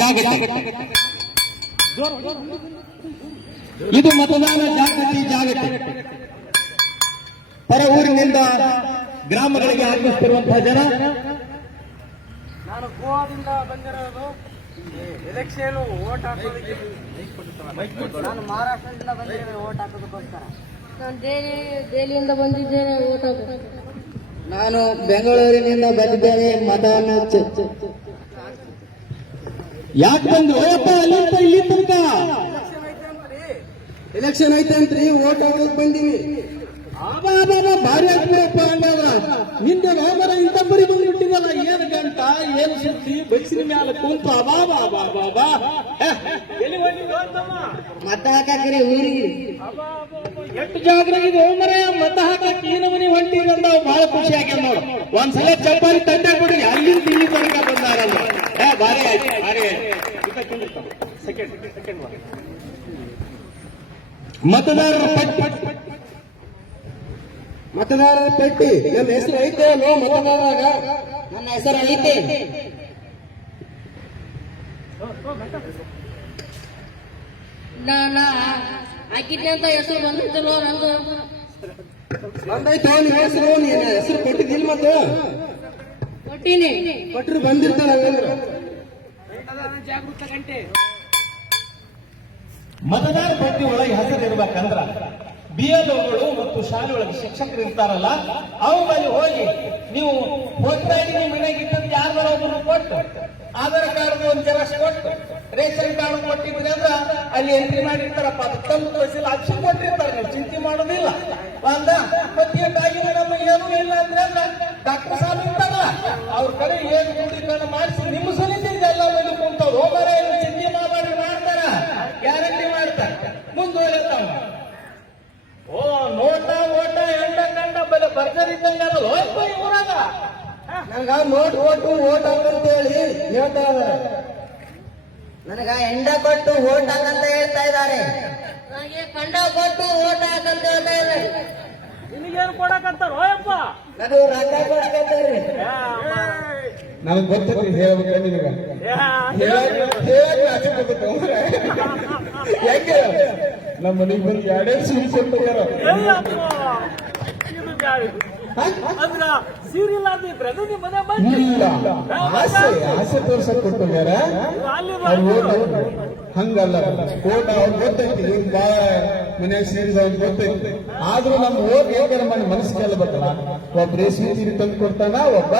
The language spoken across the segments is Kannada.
ಜಾಗೃತಿ. ಇದು ಮತದಾನ ಜಾಗೃತಿ ಜಾಗೃತಿ. ಪರ ಊರಿನಿಂದ ಗ್ರಾಮಗಳಿಗೆ ಆಗಮಿಸುತ್ತಿರುವಂತಹ ಜನ. ನಾನು ಗೋವಾದಿಂದ ಬಂದಿರೋದು ಎಲೆಕ್ಷನ್ ಓಟ್ ಹಾಕೋದಕ್ಕೆ. ನಾನು ಮಹಾರಾಷ್ಟ್ರದಿಂದ ಬಂದಿರೋದು ಓಟ್ ಹಾಕೋದಕ್ಕೋಸ್ಕರ. ನಾನು ದೆಹಲಿ ದೆಹಲಿಯಿಂದ ಬಂದಿದ್ದೇನೆ ಊಟ ನಾನು ಬೆಂಗಳೂರಿನಿಂದ ಬಂದಿದ್ದೇನೆ ಮತದಾನ ಯಾಕೆ ಬಂದ್ರು? ಅಲ್ಲಿಂದ ಇಲ್ಲಿ ತನಕ ಎಲೆಕ್ಷನ್ ಐತೆ ರೀ ಓಟ್ ಹಾಕೋಕ್ ಬಂದೀವಿ ಬಾಬಾ ಭಾರಿ ಆಗ್ಬಿಡಪ್ಪ ಹಿಂದೆ ನಿಂದೆ ವ್ಯಾಪಾರ ಇಂತಬ್ಬರಿ ಬಂದ್ಬಿಟ್ಟಿದಲ್ಲ ಏನ್ ಗಂಟ ಏನ್ ಸುದ್ದಿ? ಬೈಸಿನ ಮ್ಯಾಲ ಕುಂತು ಅಂತಮ್ಮ? ಮತ ಹಾಕಾಕ್ರಿ ಊರಿಗೆ ಎಷ್ಟು ಜಾಗ್ರ ಇದೆ ಮರ ಮತ ಹಾಕಕ್ ಈ ನಮನಿ ಹೊಂಟಿರಿ ಅಂದ ಬಹಳ ಖುಷಿ ಆಗ್ಯದ ನೋಡು. ಒಂದ್ಸಲ ಚಪ್ಪಾಲಿ ತಂದಾಕ್ಬಿಡ್ರಿ ಅಲ್ಲಿ ಅಲ್ಲಿಂದ ಇಲ್ಲಿ ತನಕ ಬಂದಾರಲ್ಲ. ಭಾರಿ ಆಯ್ತು ಭಾರಿ ಸೆಕೆಂಡ್ ಸೆಕೆಂಡ್ ಮತದಾರರ ಪಟ್ಟಿ. ಮತದಾರರ ಪಟ್ಟಿ. ನನ್ನ ಹೆಸರು ಐತೆ ಅಲ್ಲೋ ಮತದಾರರಾಗ. ನನ್ನ ಹೆಸರು ಐತೆ. ನಾ ಹಾಕಿದ್ದೆ ಅಂತ ಹೆಸರು ಬಂದಿದ್ದಲ್ಲೋ ನಂದು. ಬಂದೈತೆ ನಿನ್ನ ಹೆಸರು ಹೆಸರು ಕೊಟ್ಟಿದ್ದಿಲ್ಲ ಮತ್ತೆ? ಕೊಟ್ಟಿನಿ ಕೊಟ್ಟರು ಬಂದಿರ್ತಾರೆ ಗಂಟೆ ಮತದಾರ ಪಟ್ಟಿ ಒಳಗೆ ಹೆಸರಿರ್ಬೇಕಂದ್ರ ಬಿ ಎಲ್ ಒಗಳು ಮತ್ತು ಶಾಲೆ ಒಳಗೆ ಶಿಕ್ಷಕರು ಇರ್ತಾರಲ್ಲ ಅವುಗಳಲ್ಲಿ ಹೋಗಿ ನೀವು ಹೋಗ್ತಾ ನಿಮ್ಮ ಮನೆಗೆ ಯಾರು ಒಬ್ಬರು ಕೊಟ್ಟು ಆಧಾರ್ ಕಾರ್ಡ್ ಒಂದು ಜೆರಾಕ್ಸ್ ಕೊಟ್ಟು, ರೇಷನ್ ಕಾರ್ಡ್ ಕೊಟ್ಟಿದ್ರೆ ಅಂದ್ರ ಅಲ್ಲಿ ಎಂಟ್ರಿ ಮಾಡಿರ್ತಾರಪ್ಪ. ಅದು ತಂದು ತೋರಿಸಿಲ್ಲ ಅಚ್ಚಿ ಕೊಟ್ಟಿರ್ತಾರೆ. ನೀವು ಚಿಂತೆ ಮಾಡೋದಿಲ್ಲ. ಅಂದ ಮತ್ತೇಟಾಗಿ ನಮ್ಮ ಏನೂ ಇಲ್ಲ ಅಂದ್ರೆ ಡಾಕ್ಟರ್ ಅವ್ರ ಕಡೆ ಏನು ದೃಢೀಕರಣ ಮಾಡಿಸಿ ನಿಮ್ಮ ಸಮಿತಿಯಿಂದ ಎಲ್ಲ ಬಂದು ಕುಂತಾವ್ ಹೋಗಾರ ಏನು ಚಿಂತೆ ಮಾಡಿ ಮಾಡ್ತಾರ? ಗ್ಯಾರಂಟಿ ಮಾಡ್ತಾರ. ಮುಂದುವರೆತಾವ ಓ ನೋಟ ಓಟ ಎಂಡ ಕಂಡ ಬಲ ಬರ್ಜರಿದ್ದಂಗ ಹೋಯ್ತು ಊರಾಗ. ನಂಗ ನೋಟ್ ಓಟು ಓಟ್ ಅಂತ ಹೇಳಿ ಹೇಳ್ತಾ ಇದಾರೆ. ನನಗ ಎಂಡ ಕೊಟ್ಟು ಓಟ್ ಹಾಕಂತ ಹೇಳ್ತಾ ಇದ್ದಾರೆ. ನನಗೆ ಕಂಡ ಕೊಟ್ಟು ಓಟ್ ಹಾಕಂತ ಹೇಳ್ತಾ ಇದ್ದಾರೆ. ನಿಮಗೇನು ಕೊಡಕಂತಾರ ಹೋಯಪ್ಪ. ನನಗೆ ರೊಕ್ಕ ಕೊಡಕತ್ತಾರೆ ನನಗೆ ಗೊತ್ತೈತಿ ಹೇಳ್ಬೇಕು ನಿನಗ. ಯಾಕೆ ನಮ್ಮ ಮನೆಗೆ ಬಂದು ಎರಡೇ ಸೀರೆ ಅಂದ್ರ ಸೀರಿಯಲ್ ಇಲ್ಲ ಆಸೆ ಆಸೆ ತೋರ್ಸಕ್ ಓದು ಹಂಗಲ್ಲ. ಕೋಟ ಅವ್ರು ಗೊತ್ತೈತಿ ಹಿಂಗ್ ಬಾಳ ಮನ್ಯಾಗ ಸೇರಿದ ಅವ್ರಿಗೆ ಗೊತ್ತೈತಿ. ಆದ್ರೂ ನಮ್ಮ ಓದ್ ಹೇಗಾರ ಮನೆ ಮನಸ್ಸು ಕೇಳಬೇಕಲ್ಲ ಒಬ್ಬ ರೇಷ್ಮೆ ಸೀರೆ ತಂದು ಕೊಡ್ತಾನ ಒಬ್ಬ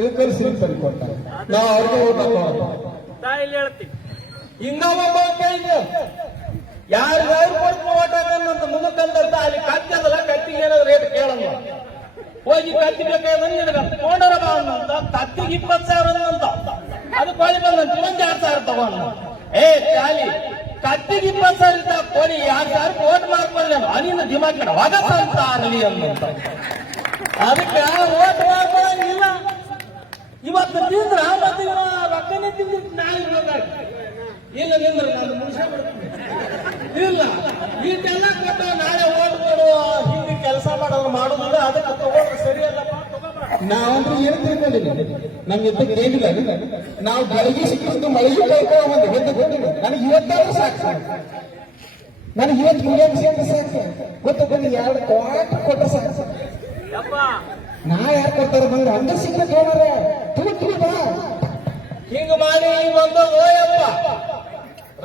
ಇಳ್ಕಲ್ ಸೀರೆ ತಂದು ಕೊಡ್ತಾನ ನಾವು ಅವ್ರಿಗೆ ಓಟ್ ಹಾಕೋಣ ಹಿಂಗ ಒಬ್ಬ ಕೈಗೆ ಯಾರಿಗಾರು ಕೊಟ್ಟು ಓಟ್ ಅಂತ ಮುಂದಕ್ಕಂತ ಅಲ್ಲಿ ಕತ್ತಿ ಅದಲ್ಲ ಕತ್ತಿಗೆ ಏನಾದ್ರು ರೇಟ್ ಕೇಳಂಗ ಹೋಗಿ ಕತ್ತಿ ಬೇಕಾದ್ರೆ ಕೋಣರ ಬಾ ಅಂತ ಕತ್ತಿಗೆ ಇಪ್ಪತ್ತು ಸಾವಿರ ಅಂತ. ಅದು ಹೊಳಿ ಬಂದ ಇನ್ನೊಂದು ಎರಡು ಸಾವಿರ ತಗೊಂಡ ಏ ಚಾಲಿ ಕತ್ತಿಗೆ ಇಪ್ಪತ್ತು ಸಾವಿರ ಇದ್ದ ಕೊಡಿ ಎರಡು ಸಾವಿರ ಓಟ್ ಮಾಡ್ಕೊಳ್ಳಿ ಅನಿನ ದಿಮಾಗ್ ಕಡೆ ಒಗಸ ಅಂತ ಅನಲಿ ಅಂತ. ಅದಕ್ಕೆ ಓಟ್ ಮಾಡ್ಕೊಳ್ಳಂಗಿಲ್ಲ ಇವತ್ತು ತಿಂದ್ರ ಮತ್ತೆ ಇವ ರೊಕ್ಕನೇ ತಿಂದಿತ್ತು ನಾಳೆ ಹೋದಾಗ ಇಲ್ಲ ನಿಂದ್ರ ನಾನು ಮುಗಿಸ ಇಲ್ಲ ಈಟೆಲ್ಲ ಕೊಟ್ಟ ನಾಳೆ ಓಟ್ ಕೊಡು ಹಿಂದೆ ಕೆಲಸ ಮಾಡೋದು ಮಾಡೋದಿಲ್ಲ ಅದಕ್ಕೆ ತಗೊಂಡ್ರೆ ಸರಿಯಲ್ಲಪ್ಪ ನಾವಂದ್ರೆ ಏನು ತಿಳ್ಕೊಂಡಿಲ್ಲ. ನಮ್ಗೆ ಎದ್ದಕ್ಕೆ ಏನಿಲ್ಲ. ನಾವು ಬೆಳಗ್ಗೆ ಸಿಕ್ಕಿದ್ದು ಮಳೆಗೆ ಕಳ್ಕೊಳ್ಳೋ ಒಂದು ಎದ್ದು ಗೊತ್ತಿಲ್ಲ. ನನಗೆ ಇವತ್ತಾದ್ರೂ ಸಾಕು. ಸಾಕು ನನಗೆ ಇವತ್ತು ಇಂಡಿಯನ್ ಸೇರಿದ್ರೆ ಸಾಕು. ಗೊತ್ತ ಎರಡು ಕ್ವಾಟ್ ಕೊಟ್ಟ ಸಾಕು. ನಾ ಯಾರು ಕೊಡ್ತಾರೆ ಬಂದ್ರೆ ಅಂದ್ರೆ ಸಿಗ್ಬೇಕು ಬಾ ಹಿಂಗ ಮಾಡಿ ಹಿಂಗ್ ಬಂದು ಓಯಪ್ಪ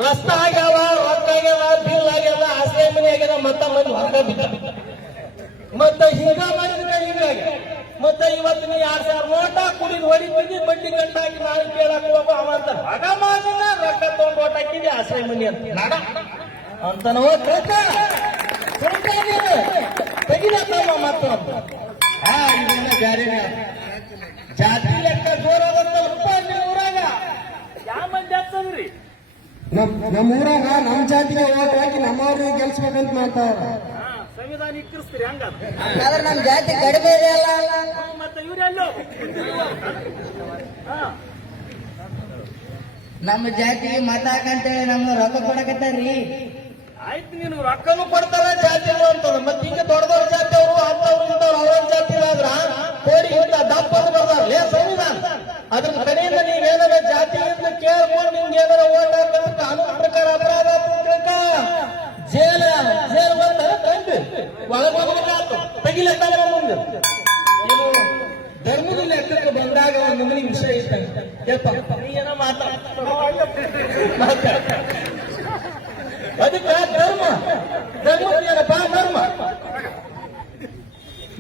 ರಸ್ತೆ ಆಗ್ಯಾವ ರೊಕ್ಕ ಆಗ್ಯಾವ ಬಿಲ್ ಆಗ್ಯಾವ ಆಸೆ ಮನೆ ಆಗ್ಯಾವ ಮತ್ತ ಮಂದಿ ಹೊರಗ ಬಿದ್ದ. ಮತ್ತ ಹಿಂಗ ಮಾಡಿದ್ರೆ ಹಿಂಗಾಗ ಮತ್ತ ಇವತ್ತು ನೀ ಎರಡ್ ಸಾವಿರ ನೋಟ ಕುಡಿದ್ ಹೊಡಿತೀನಿ ಬಡ್ಡಿ ಗಂಟ ಹಾಕಿ ನಾಳೆ ಕೇಳಕ್ ಹೋಗೋ ಅಂತ ಹಗ ಮಾಡಿದ ರೊಕ್ಕ ತಗೊಂಡು ಓಟ್ ಹಾಕಿದ್ದೆ ಆಸೆ ಮನಿ ಅಂತ. ನಡ. ಅಂತನ ತೆಗಿಲತ್ತಮ್ಮ ಮತ್ತೊಂದು ಹಾ ಇದನ್ನ ಅದ. ಜಾತಿ ಲೆಕ್ಕ ಜೋರಾದಂತಲ್ಪ ನಿಮ್ಮ ಊರಾಗ. ಯಾವ ಮಂದಿ ಹತ್ತದ್ರಿ ನಮ್ ನಮ್ಮ ಊರಾಗ ನಮ್ಮ ಜಾತಿಗೆ ಓಟ್ ಹಾಕಿ ನಮ್ಮವ್ರಿಗೆ ಗೆಲ್ಸ್ಬೇಕಂತ ಮಾಡ್ತಾರ ಹಾ ಸಂವಿಧಾನ ಇಕ್ಕಿಸ್ತೀರಿ ಹಂಗ ಆದ್ರೆ ನಮ್ ಜಾತಿ ಕಡಿಮೆ ಇದೆ ಅಲ್ಲ? ಮತ್ತೆ ಇವರೆಲ್ಲೋ? ಹಾ. ನಮ್ಮ ಜಾತಿಗೆ ಮತ ಹಾಕಂತೇಳಿ ನಮ್ಗೆ ರೊಕ್ಕ ಕೊಡಕತ್ತಾರ್ರಿ. ಆಯ್ತು ನೀನು ರೊಕ್ಕ ರೊಕ್ಕನು ಕೊಡ್ತಾರ ಜಾತಿ ಅಂತ ಮತ್ತೆ ಹಿಂಗ ದೊಡ್ಡ ದೊಡ್ಡ ಜಾತಿ ಅವರು ಅಂತವ್ರು ಇಂಥವ್ರು ಅವ್ರ ಜಾತಿ ಆದ್ರ ಕೋಡಿ ಇಂತ ಅದ್ರ ಕಡೆಯಿಂದ ನೀವೇನಾರ ಜಾತಿಯಿಂದ ಕೇಳ್ಕೊಂಡು ನಿಮ್ಗೆ ಏನಾರ ಓಟ್ ಹಾಕಂದ್ರೆ ಕಾನೂನು ಪ್ರಕಾರ ಅಪರಾಧ ತಿಳ್ಕ. ಜೇಲ ಜೇಲ್ ಬಂದ ತಂದು ಒಳಗೋಗಿಲ್ಲ ತೆಗಿಲತ್ತಾವ ಮುಂದೆ. ಇದು ಧರ್ಮದ ಲೆಕ್ಕಕ್ಕೆ ಬಂದಾಗ ಒಂದು ನಮೂನಿ ವಿಷಯ ಇತ್ತಂತೆ ಯಪ್ಪ ನೀ ಧರ್ಮ ಧರ್ಮ ಏನಪ್ಪ?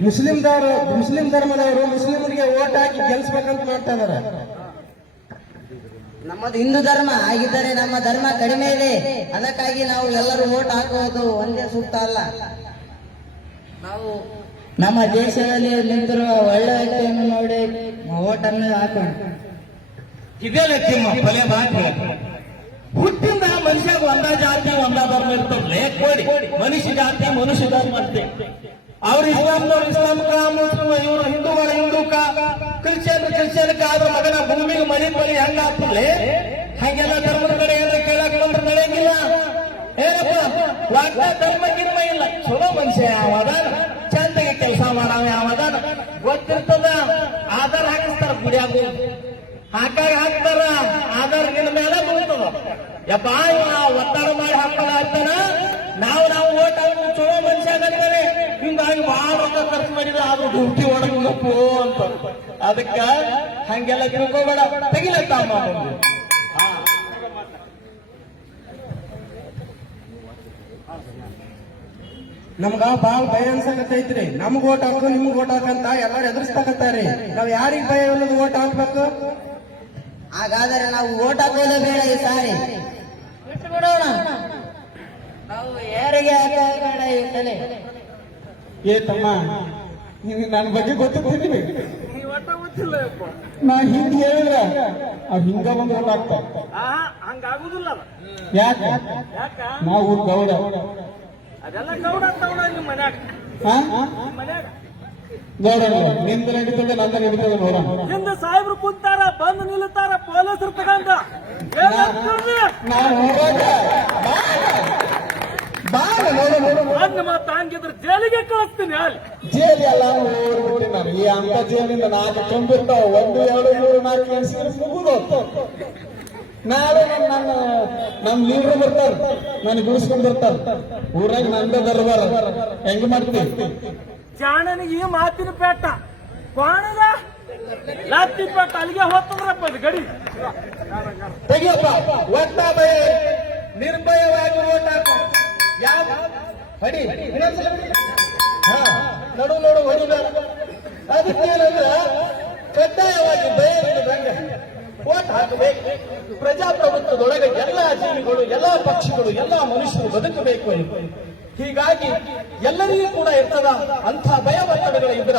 ಮುಸ್ಲಿಂದವರು ಮುಸ್ಲಿಂ ಧರ್ಮದವರು ಮುಸ್ಲಿಮರಿಗೆ ಓಟ್ ಹಾಕಿ ಗೆಲ್ಸ್ಬೇಕಂತ ಮಾಡ್ತಾ ಇದಾರೆ. ನಮ್ಮದು ಹಿಂದೂ ಧರ್ಮ ಆಗಿದ್ದರೆ ನಮ್ಮ ಧರ್ಮ ಕಡಿಮೆ ಇದೆ. ಅದಕ್ಕಾಗಿ ನಾವು ಎಲ್ಲರೂ ಓಟ್ ಹಾಕುವುದು ಒಂದೇ ಸೂಕ್ತ ಅಲ್ಲ. ನಾವು ನಮ್ಮ ದೇಶದಲ್ಲಿ ನಿಂತಿರುವ ಒಳ್ಳೆ ವ್ಯಕ್ತಿಯನ್ನು ನೋಡಿ ಓಟನ್ನು ಹಾಕೋಣ. ಇದೇ ತಿಮ್ಮ ಬಲೆ ಮಾತು ಹುಟ್ಟಿಂದ ಮನುಷ್ಯ ಒಂದ ಜಾತಿ ಒಂದ ಧರ್ಮ ಇರ್ತದೆ. ಕೊಡಿ. ಮನುಷ್ಯ ಜಾತಿ ಮನುಷ್ಯ ಧರ್ಮ ಅಂತೆ ಅವ್ರು ಇಸ್ಲಾಂ ಇಸ್ಲಾಂ ಮುಸ್ಲಿಮ್ ಇವರು ಹಿಂದೂಗಳ, ಹಿಂದೂಕ. ಕ್ರಿಶ್ಚಿಯನ್, ಕ್ರಿಶ್ಚಿಯನ್ಕ ಆದ್ರ ಮಗನ ಭೂಮಿಗೆ ಮನೆ ಮನೆ ಹೆಂಗ ಆಗ್ತದೆ ಹಂಗೆಲ್ಲ ಧರ್ಮದ ಕಡೆ ಏನಾರ ಕೇಳಕ್ ಬಂದ್ರೆ ನಡೆಯಂಗಿಲ್ಲ. ಏನಪ್ಪ? ಧರ್ಮ ಗಿರ್ಮ ಇಲ್ಲ. ಚಲೋ ಮನುಷ್ಯ ಯಾವದಾನ ಚಂದಗೆ ಕೆಲಸ ಮಾಡವ ಯಾವದಾನ ಗೊತ್ತಿರ್ತದ? ಆಧಾರ್ ಹಾಕಿಸ್ತಾರ ಗುಡಿಯಾಗ ಹಾಕಾಗ ಹಾಕ್ತಾರ, ಆಧಾರ್ ನಿನ್ನ ಮೇಲೆ ಬೀಳ್ತದ. ಯಪ್ಪ ಒತ್ತಡ ಮಾಡಿ ಹಾಕೋಣ ಆಗ್ತಾನ ನಾವು ನಾವು ಖರ್ಚು ಮಾಡಿದ್ರೆ ಅದು ಡ್ಯೂಟಿ ಒಳಗಪ್ಪು ಅಂತ. ಅದಕ್ಕ ಹಂಗೆಲ್ಲ ತಿಳ್ಕೋಬೇಡ. ತೆಗಿಲ ನಮ್ಗ ಬಾಳ ಭಯ ಅನ್ಸಕತ್ತೈತ್ರಿ. ನಮ್ಗ್ ಓಟ್ ಹಾಕು ನಿಮ್ಗ್ ಓಟ್ ಹಾಕಂತ ಎಲ್ಲಾರು ಎದುರಿಸ್ತಕತ್ತಾರಿ ನಾವ್ ಯಾರಿಗ್ ಭಯ ಇಲ್ಲದ ಓಟ್ ಹಾಕ್ಬೇಕು? ಹಾಗಾದ್ರೆ ನಾವು ಓಟ್ ಹಾಕೋದೇ ಬೇಡ ಈ ಸಾರಿ. ಬಿಟ್ಟು ಬಿಡೋಣ ನಾವು ಯಾರಿಗೆ ಹಾಕೋದೇ ಬೇಡ ಈ ಸಲ. ಏ ತಮ್ಮ ನನ್ನ ಬಗ್ಗೆ ಗೊತ್ತಿದ್ದೀನಿ ನಾ ಹಿಂಗ್ ಹೇಳಿದ್ರ ಅವ್ ಹಿಂಗ ಬಂದ್ ಓಟ್ ಹಾಕ್ತಾವ ಹಂಗಾಗುದಿಲ್ಲ ಯಾಕೆ? ನಾವು ಗೌಡ. ಅದೆಲ್ಲ ಗೌಡ ನಿಮ್ಮ ಮನ್ಯಾಗ. ಹಾ ಮನ್ಯಾಗ. ನೋಡೋಣ ನಿಂದ ನಡೀತದೆ ನಂದ ನಡೀತದೆ ನೋಡೋಣ ಹಿಂದ ಸಾಹೇಬ್ರು ಕುಂತಾರ ಬಂದು ನಿಲ್ತಾರ ಪೊಲೀಸರು ತಗೊಂಡ. ನಾವು ಬಂದು ಮತ್ತ ಹಂಗಿದ್ರೆ ಜೈಲಿಗೆ ಕಳಿಸ್ತೀನಿ ಅಲ್ಲಿ. ಜೇಲ್ ಎಲ್ಲ ಓಡ್ಬಿಟ್ಟು ನಾನು ಈ ಅಂತ ಜೇಲಿಂದ ನಾಲ್ಕು ತುಂಬಿರ್ತಾವ. ಒಂದು ಎರಡು ಮೂರು ನಾಲ್ಕು ಎಣಿಸಿದ್ರೆ ಮುಗುದು ನಾಳೆ ನನ್ನ ನನ್ನ ನಮ್ ಲೀಡರ್ ಬರ್ತಾರ. ನನ್ ಗುಡಿಸ್ಕೊಂಡ್ ಬರ್ತಾರ. ಊರಾಗ ನಂದ ದರ್ಬಾರ. ಹೆಂಗ್ ಮಾಡ್ತೀವಿ ಜಾಣನಿಗೆ ಈ ಮಾತಿನ ಪೇಟ. ಬಾಣಗ? ಲಾತಿ ಪೇಟ ಅಲ್ಲಿಗೆ ಹೋಗ್ತದ್ರಪ್ಪ ಅದು ಗಡಿ. ತೆಗಿಯಪ್ಪ. ಒಟ್ಟ ಭಯ ನಿರ್ಭಯವಾಗಿ ಓಟ್ ಹಾಕು. ಹಡಿ. ಹಾ, ನಡು, ನೋಡು ಅದಕ್ಕೇನಂದ್ರ, ಕಡ್ಡಾಯವಾಗಿ ಭಯ ರಂಗ ಓಟ್ ಪ್ರಜಾಪ್ರಭುತ್ವದೊಳಗೆ ಎಲ್ಲಾ ಜೀವಿಗಳು, ಎಲ್ಲಾ ಪಕ್ಷಿಗಳು, ಎಲ್ಲಾ ಮನುಷ್ಯರು ಬದುಕಬೇಕು. ಹೀಗಾಗಿ ಎಲ್ಲರಿಗೂ ಕೂಡ ಇರ್ತದ ಅಂತ ಭಯ ಇದ್ರ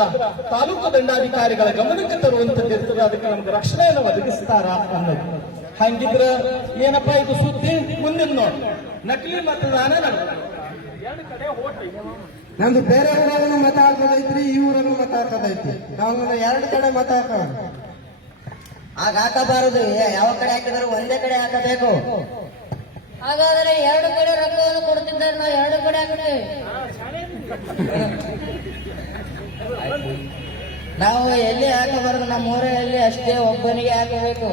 ತಾಲೂಕು ದಂಡಾಧಿಕಾರಿಗಳ ಗಮನಕ್ಕೆ ತರುವಂತದ್ದು ಇರ್ತದೆ. ಅದಕ್ಕೆ ನಮ್ಗೆ ರಕ್ಷಣೆಯನ್ನು ಒದಗಿಸ್ತಾರ ಅನ್ನೋದು. ಹಂಗಿದ್ರ ಏನಪ್ಪಾ ಇದು ಸುದ್ದಿ? ಮುಂದಿನ ನೋಡಿ. ನಕಲಿ ಮತದಾನ ನಮ್ದು ನಂದು ಬೇರೆ ಊರಲ್ಲೂ ಮತ ಹಾಕೋದೈತ್ರಿ ಈ ಊರನ್ನು ಮತ ಹಾಕೋದೈತಿ ನಾವು ಎರಡು ಕಡೆ ಮತ ಹಾಕೋ ಆಗ ಹಾಕಬಾರದು. ಯಾವ ಕಡೆ ಹಾಕಿದ್ರು ಒಂದೇ ಕಡೆ ಹಾಕಬೇಕು. ಹಾಗಾದರೆ ಎರಡು ಕಡೆ ರಕ್ತವನ್ನು ಕೊಡ್ತಿದ್ದಾರೆ ನಾವು ಎರಡು ಕಡೆ ಹಾಕ್ತೇವೆ ನಾವು ಎಲ್ಲಿ ಹಾಕಬಾರದು? ನಮ್ಮ ಊರಲ್ಲಿ ಅಷ್ಟೇ ಒಬ್ಬನಿಗೆ ಹಾಕಬೇಕು.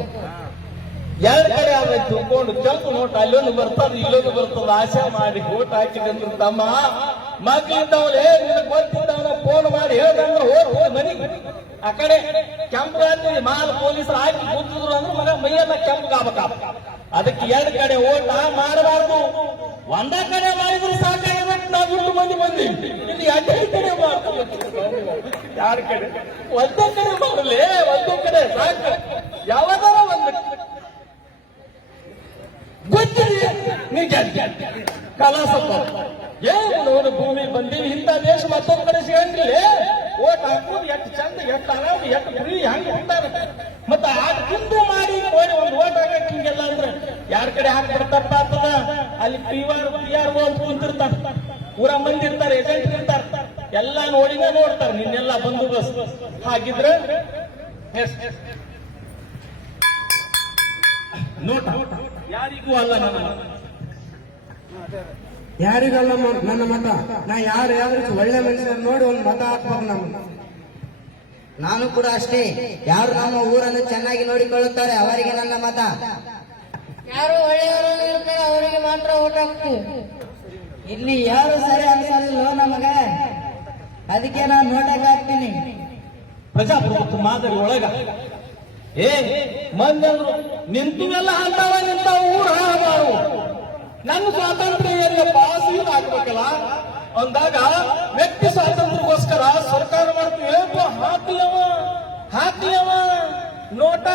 ಎರಡು ಕಡೆ ಆದ್ರೆ ತಿಳ್ಕೊಂಡು ಕೆಂಪು ನೋಟ್ ಅಲ್ಲೊಂದು ಬರ್ತದ, ಇಲ್ಲೊಂದು ಬರ್ತದ ಆಶೆ ಮಾಡಿ ಓಟ್ ಹಾಕಿದಂದ್ರು ತಮ್ಮ ಮಕ್ಕಳಿದ್ದವಳೆ ನಿನಗೆ ಗೊತ್ತಿದ್ದವನ ಫೋನ್ ಮಾಡಿ ಹೇಳ್ದಂದ್ರೆ ಹೋಗಿ ಮನಿ ಆ ಕಡೆ ಕೆಂಪು ಹಾಕಿ ಮಾಲ್ ಪೊಲೀಸರು ಹಾಕಿ ಕೂತಿದ್ರು ಅಂದ್ರೆ ಮಗ ಮೈಯೆಲ್ಲ ಕೆಂಪು ಆಗ್ಬೇಕ? ಅದಕ್ಕೆ ಎರಡು ಕಡೆ ಓಟ ಮಾಡಬಾರ್ದು. ಒಂದ ಕಡೆ ಮಾಡಿದ್ರು ಸಾಕಾಗಿರ್ಬೇಕು ನಾವು ಮಂದಿ ಬಂದಿ ಇಲ್ಲಿ ಎರಡೇ ಕಡೆ ಮಾಡ್ತೀವಿ. ಯಾರ ಕಡೆ? ಒಂದೇ ಕಡೆ ಮಾಡಲಿ ಒಂದೇ ಕಡೆ ಸಾಕು. ಯಾವ್ದಾರ ನಿಜ. ಕಲಾಸಪ್ಪ, ಏನು ಭೂಮಿ ಬಂದೀವಿ ಇಂಥ ದೇಶ ಮತ್ತೊಂದು ಕಡೆ ಸಿಗಂಗಿಲ್ಲ ಓಟ್ ಹಾಕೋದು ಎಷ್ಟು ಚಂದ, ಎಷ್ಟು ಆರಾಮ್ ಎಷ್ಟು ಫ್ರೀ ಹಂಗ ಮತ್ತೆ ಮತ್ತ ತಿಂದು ಮಾಡಿ ನೋಡಿ ಒಂದು ಓಟ್ ಹಾಕಕ್ ಹಿಂಗೆಲ್ಲ ಅಂದ್ರೆ ಯಾರ ಕಡೆ ಹಾಕ್ಬಿಡ್ತಾರಪ್ಪ ಅಂತದ ಅಲ್ಲಿ ಪಿ ಆರ್ ಪಿ ಆರ್ ಅಂತ ಕುಂತಿರ್ತಾರ. ಊರ ಮಂದಿ ಇರ್ತಾರೆ ಏಜೆಂಟ್ ಇರ್ತಾರ. ಎಲ್ಲ ನೋಡಿನೇ ನೋಡ್ತಾರೆ, ನಿನ್ನೆಲ್ಲ ಬಂದೋಬಸ್ತ್. ಹಾಗಿದ್ರೆ ನೋಟ. ಯಾರಿಗೂ ಅಲ್ಲ ನನ್ನ ಮತ. ಯಾರಿಗಲ್ಲ ನನ್ನ ಮತ? ನಾ ಯಾರು ಯಾರು? ಒಳ್ಳೆ ಮನುಷ್ಯರು ನೋಡಿ ಒಂದು ಮತ ಹಾಕ್ಬೇಕು ನಮ್ಮ ನಾನು ಕೂಡ ಅಷ್ಟೇ. ಯಾರು ನಮ್ಮ ಊರನ್ನು ಚೆನ್ನಾಗಿ ನೋಡಿಕೊಳ್ಳುತ್ತಾರೆ ಅವರಿಗೆ ನನ್ನ ಮತ. ಯಾರು ಒಳ್ಳೆಯವರು ಇರ್ತಾರೆ ಅವರಿಗೆ ಮಾತ್ರ ಓಟ್ ಹಾಕ್ತೀವಿ. ಇಲ್ಲಿ ಯಾರು ಸರಿ ಅನ್ಸಲ್ಲ ನಮಗೆ. ಅದಕ್ಕೆ ನಾನು ನೋಟಕ್ಕೆ ಹಾಕ್ತೀನಿ. ಪ್ರಜಾಪ್ರಭುತ್ವ ಮಾದರಿ ಒಳಗ. ಏ ನಿಂತು ನಿಂತುವೆಲ್ಲ ಅಂತಾವ ನಿಂತ ಊರ ನನ್ನ ಸ್ವಾತಂತ್ರ್ಯ ಏನಿಲ್ಲಪ್ಪ ಸೀಲ್ ಆಗ್ಬೇಕಲ್ಲ. ಅಂದಾಗ ವ್ಯಕ್ತಿ ಸ್ವಾತಂತ್ರ್ಯಕ್ಕೋಸ್ಕರ ಸರ್ಕಾರ ಮಾಡ್ತೀವಿ. ಹಾಕ್ಲಿಯವ ಹಾಕ್ಲಿಯವ ನೋಟ,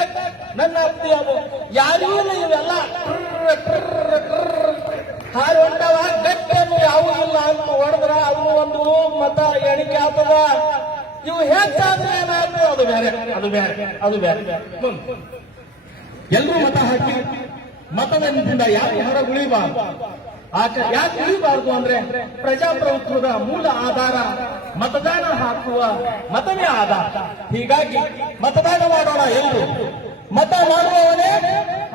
ನನ್ನ ಅಪ್ತಿಯವ ಯಾರಿಗೂ ಇಲ್ಲ ಇವೆಲ್ಲ. ಹಾಲು ಹೊಂಟವ ಟ್ರರ್. ಯಾವುದಿಲ್ಲ ಅಂತ ಹೊಡೆದ್ರ ಅವನು ಒಂದು ಮತ ಎಣಿಕೆ ಆಗ್ತದ. ಇವು ಹೆಚ್ಚಾದ್ರೆ ಏನಾಯ್ತು? ಅದು ಬೇರೆ ಅದು ಬೇರೆ ಅದು ಬೇರೆ. ಎಲ್ಲರೂ ಮತ ಹಾಕಿ ಮತದಿಂದ ಯಾಕೆ ಹೊರ ಉಳಿಬಾರ್ದು? ಆಕ ಯಾಕೆ ಉಳಿಬಾರ್ದು ಅಂದ್ರೆ ಪ್ರಜಾಪ್ರಭುತ್ವದ ಮೂಲ ಆಧಾರ ಮತದಾನ ಹಾಕುವ ಮತವೇ ಆಧಾರ ಹೀಗಾಗಿ ಮತದಾನ ಮಾಡೋಣ ಎಲ್ಲರೂ ಮತ ಮಾಡುವವನೇ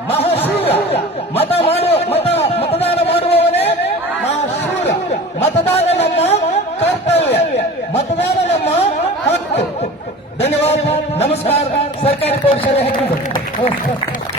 ಮಹಾಶೂರ. ಮತ ಮಾಡುವ ಮತ ಮತದಾನ ಮಾಡುವವನೇ ಮಹಾಶೂರ. ಮತದಾನ ನಮ್ಮ ಕರ್ತವ್ಯ. ಮತದಾನ ನಮ್ಮ ಹಕ್ಕು ಧನ್ಯವಾದ. ನಮಸ್ಕಾರ. ಸರ್ಕಾರಿ ಪರೀಕ್ಷೆ